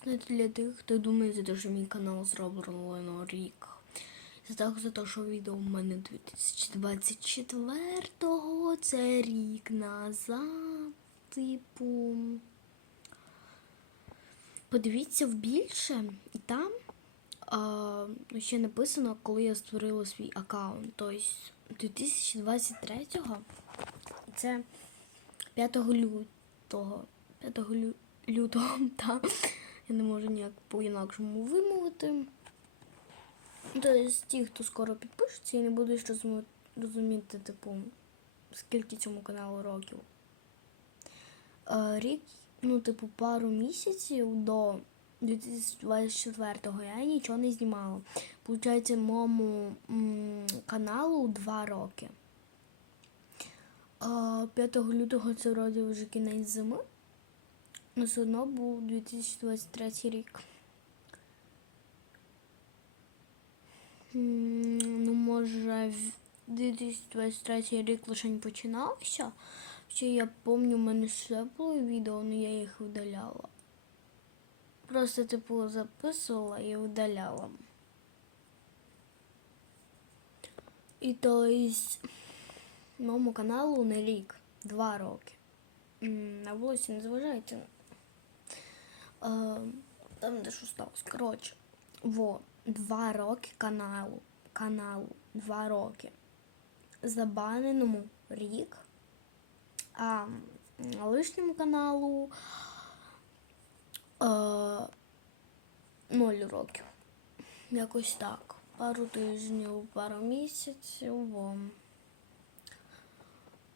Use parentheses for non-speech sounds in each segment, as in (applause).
Знаєте, для тих, хто думає, за те, що мій канал зроблено рік. Це так за те, що відео в мене 2024-го, це рік назад, типу. Подивіться в більше, і там а, ще написано, коли я створила свій аккаунт. Тобто 2023-го, це 5 лютого. 5 лю- лютого, (laughs) та я не можу ніяк по-інакшому вимовити. Тобто ті, хто скоро підпишеться і не будуть розумі- розуміти, типу, скільки цьому каналу років. Е, Рік, ну, типу, пару місяців до 2024-го я нічого не знімала. Получається, моєму каналу два роки. 5 лютого це вроді вже кінець зими. Ну, був 2023 рік. Ну, може, в- 2023 рік лише не починався. Ще я пам'ятаю, в мене ще було відео, але я їх видаляла. Просто, типу, записувала і видаляла. І то есть моєму каналу не рік, два роки. На вулиці не зважайте. Е, Там де що сталося. Во, два роки каналу. Каналу. Два роки. Забаненому рік. А лишньому каналу е, ноль років. Якось так. Пару тижнів, пару місяців.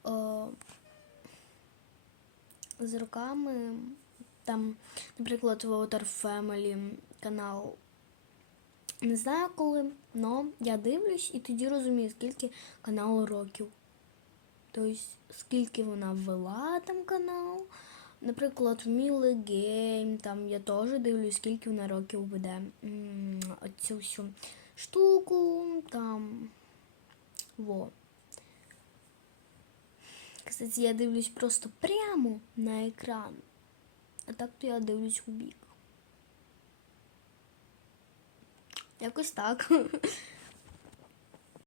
Е, з роками там, наприклад, Water Family канал. Не знаю коли, але я дивлюсь і тоді розумію, скільки каналу років. Тобто, скільки вона ввела там канал. Наприклад, в Міле Гейм, там я теж дивлюсь, скільки вона років веде оцю всю штуку, там. Во. Кстати, я дивлюсь просто прямо на екран. А так то я дивлюсь у бік. Якось так. (laughs)